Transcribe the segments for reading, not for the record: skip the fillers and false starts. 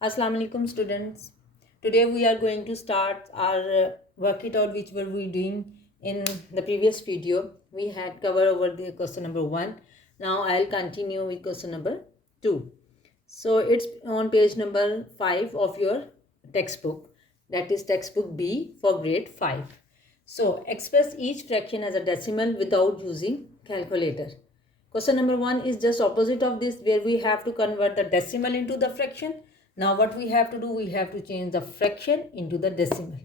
Assalamu alaikum students. Today we are going to start our work it out which were we doing in the previous video. We had covered over the question number 1. Now I'll continue with question number 2. So it's on page number 5 of your textbook, that is textbook B for grade 5. So express each fraction as a decimal without using calculator. Question number 1 is just opposite of this, where we have to convert the decimal into the fraction. Now what we have to do, we have to change the fraction into the decimal.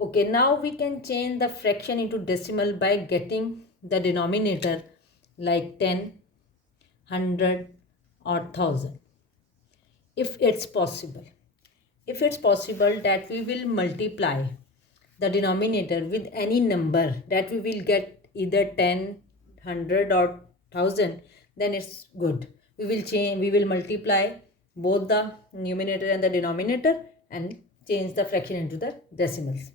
Okay, now we can change the fraction into decimal by getting the denominator like 10, 100 or 1000. If it's possible. If it's possible that we will multiply the denominator with any number that we will get either 10, 100 or 1000, then it's good. We will multiply both the numerator and the denominator and change the fraction into the decimals.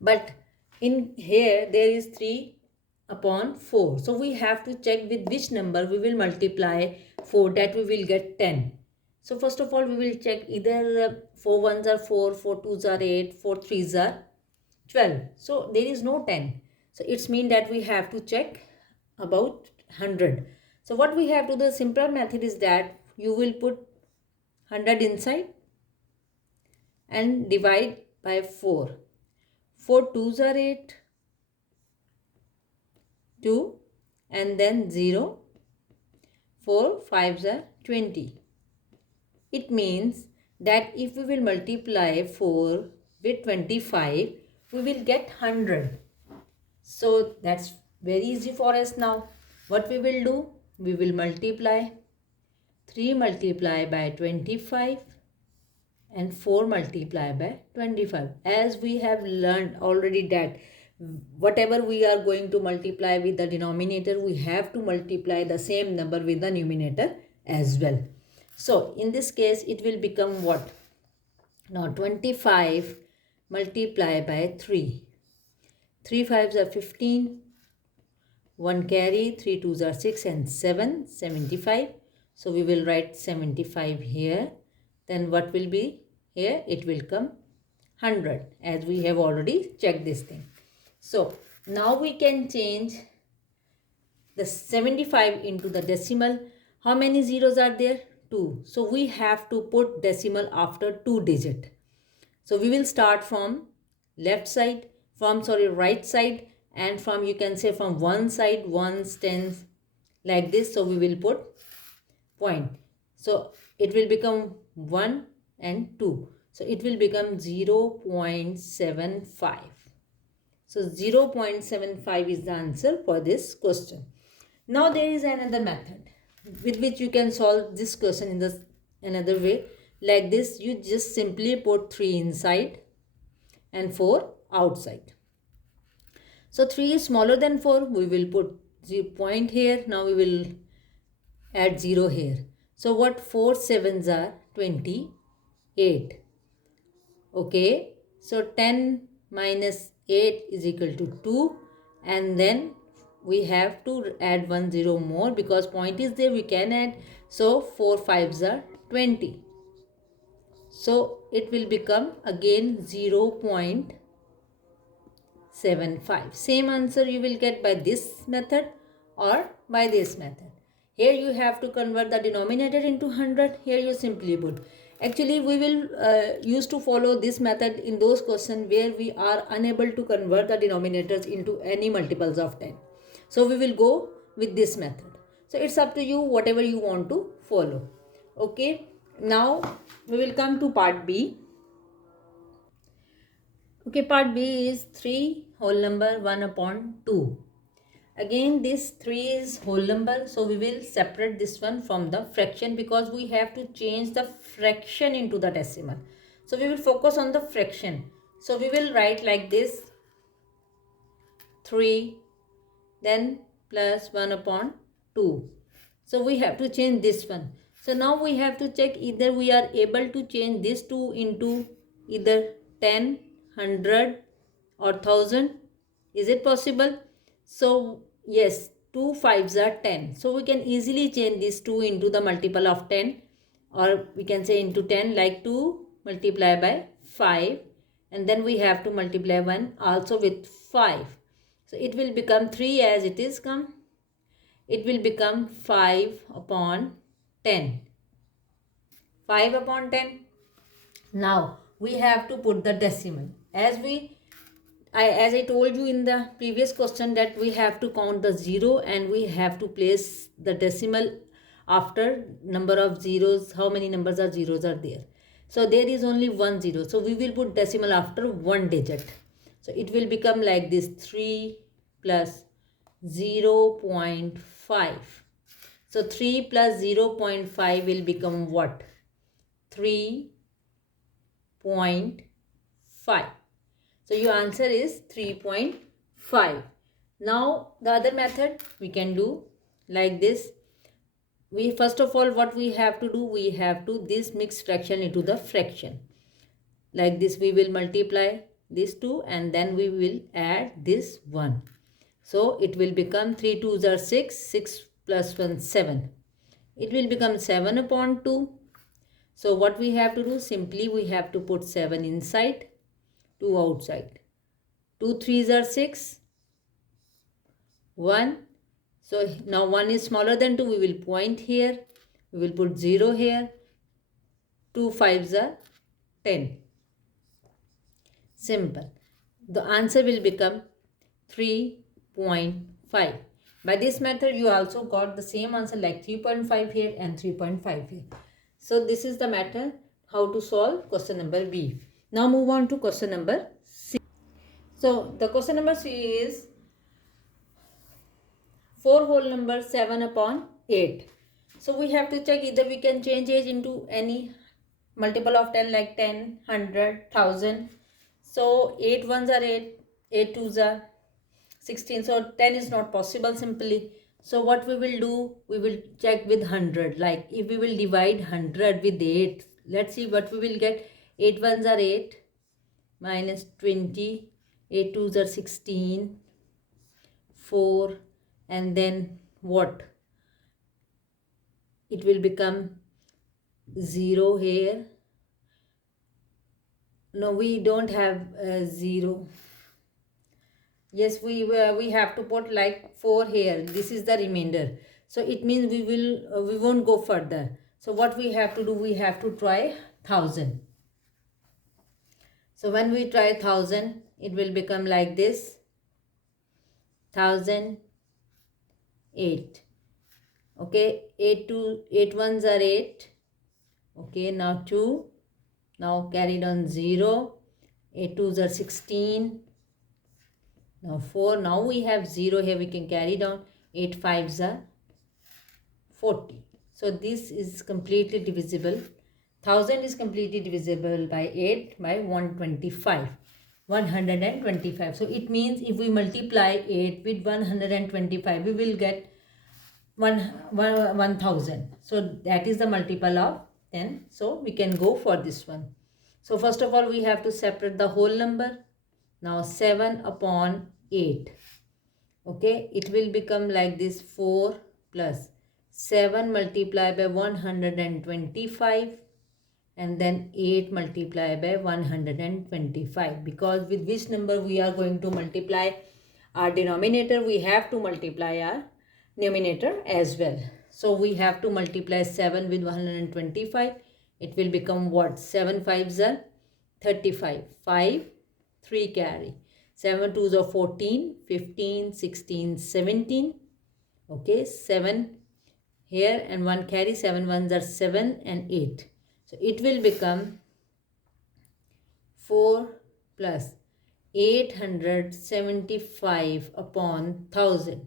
But in here there is 3 upon 4. So we have to check with which number we will multiply 4 that we will get 10. So first of all we will check either 4 ones are 4, 4 twos are 8, 4 threes are 12. So there is no 10. So it's mean that we have to check about 100. So what we have to do, the simpler method is that you will put 100 inside and divide by 4. 4 twos are 8, 2 and then 0, 4 fives are 20. It means that if we will multiply 4 with 25, we will get 100. So that's very easy for us now. What we will do? We will multiply 3 multiply by 25 and 4 multiply by 25. As we have learned already that whatever we are going to multiply with the denominator, we have to multiply the same number with the numerator as well. So in this case it will become what? Now 25 multiply by 3. 3 fives are 15. 1 carry, 3 twos are 6 and 7, 75. So we will write 75 here. Then what will be here? It will come 100, as we have already checked this thing. So now we can change the 75 into the decimal. How many zeros are there? 2. So we have to put decimal after 2 digit. So we will start from right side, and from, you can say, from one side, ones, tens, like this. So we will put point. So it will become 1 and 2. So it will become 0.75. So 0.75 is the answer for this question. Now there is another method with which you can solve this question in this another way. Like this, you just simply put 3 inside and 4 outside. So 3 is smaller than 4. We will put 0 point here. Now we will add 0 here. So what? 4 sevens are 28. Okay. So 10 minus 8 is equal to 2. And then we have to add 1 0 more because point is there. We can add. So 4 fives are 20. So it will become again 0.75. Same answer you will get by this method or by this method. Here you have to convert the denominator into 100. Here you simply put. Actually we will used to follow this method in those questions where we are unable to convert the denominators into any multiples of 10. So we will go with this method. So it's up to you, whatever you want to follow. Okay. Now we will come to part B. Okay, part B is 3 whole number 1 upon 2. Again this 3 is whole number, so we will separate this one from the fraction because we have to change the fraction into the decimal. So we will focus on the fraction. So we will write like this: 3 then plus 1 upon 2. So we have to change this one. So now we have to check either we are able to change this 2 into either 10, 100 or 1000. Is it possible? So yes, 2 fives are 10. So we can easily change this 2 into the multiple of 10 or we can say into 10, like 2 multiply by 5, and then we have to multiply 1 also with 5. So it will become 3 as it is come. It will become 5 upon 10. 5 upon 10. Now we have to put the decimal. As I told you in the previous question that we have to count the 0 and we have to place the decimal after number of zeros. How many numbers are zeros are there? So there is only 1 0. So we will put decimal after one digit. So it will become like this: 3 plus 0.5. So 3 plus 0.5 will become what? 3.5. So your answer is 3.5. Now the other method we can do like this. We first of all, what we have to do, we have to this mixed fraction into the fraction. Like this, we will multiply these two and then we will add this 1. So it will become 3 2s are 6, 6 plus 1 7. It will become 7 upon 2. So what we have to do, simply we have to put 7 inside, 2 outside. 2 3s are 6, 1. So now 1 is smaller than 2, we will point here, we will put 0 here. 2 5s are 10. Simple. The answer will become 3.5. By this method you also got the same answer like 3.5 here and 3.5 here. So this is the method how to solve question number B. Now move on to question number C. So the question number C is 4 whole number 7 upon 8. So we have to check either we can change it into any multiple of 10 like 10, 100, 1000. So 8 ones are 8, 8 twos are 16. So 10 is not possible simply. So what we will do, we will check with 100. Like if we will divide 100 with 8, let's see what we will get. 8 ones are 8 minus 20, 8 twos are 16, 4, and then what? It will become 0 here. No, we don't have 0. Yes, we have to put like 4 here. This is the remainder. So it means we won't go further. So what we have to do, we have to try 1000. So when we try 1000, it will become like this: 1008. Okay, 8 ones are 8. Okay, now 2. Now carried on 0. 8 twos are 16. Now 4. Now we have 0 here. We can carry down. 8 fives are 40. So this is completely divisible. 1000 is completely divisible by 8 by 125. 125. So it means if we multiply 8 with 125, we will get 1000. So that is the multiple of 10. So we can go for this one. So first of all, we have to separate the whole number. Now 7 upon 8. Okay, it will become like this: 4 plus 7 multiplied by 125 and then 8 multiplied by 125. Because with which number we are going to multiply our denominator, we have to multiply our numerator as well. So we have to multiply 7 with 125. It will become what? 7 5s are 35. 5, 3 carry. 7 2s are 14, 15, 16, 17. Okay, 7 here and 1 carry. 7 ones are 7 and 8. So it will become 4 plus 875 upon 1000.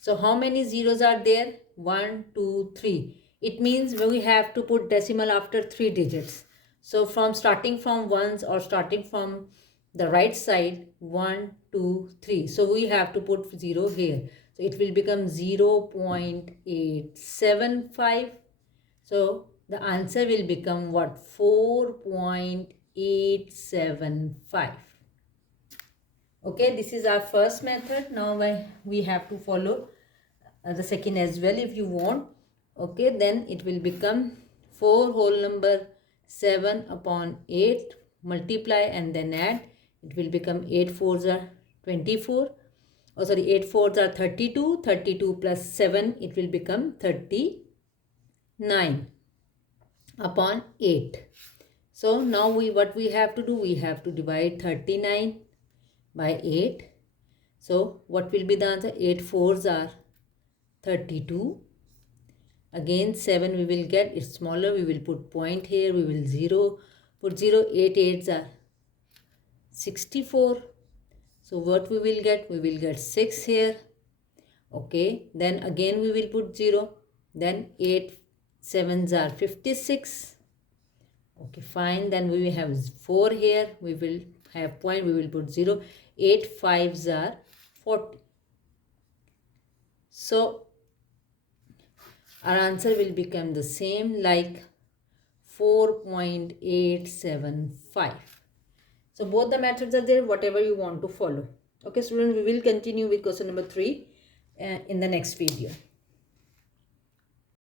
So how many zeros are there? 1, 2, 3. It means we have to put decimal after 3 digits. So from starting from ones or starting from the right side, 1, 2, 3. So we have to put 0 here. So it will become 0.875. So the answer will become what? 4.875. Okay, this is our first method. Now we have to follow the second as well if you want. Okay, then it will become 4 whole number 7 upon 8, multiply and then add. It will become 8 fours are 24. Oh sorry, 8 fours are 32. 32 plus 7, it will become 39 upon 8. So now what we have to do, we have to divide 39 by 8. So what will be the answer? 8 fours are 32. Again 7 we will get, it's smaller, we will put point here, we will 0, put 0, 8 eights are 64. So what we will get? We will get 6 here. Okay, then again we will put 0, then 8 sevens are 56. Okay, fine, then we will have 4 here, we will have point, we will put 0, 8 fives are 40. So our answer will become the same like 4.875. So both the methods are there, whatever you want to follow. Okay students, we will continue with question number 3 in the next video.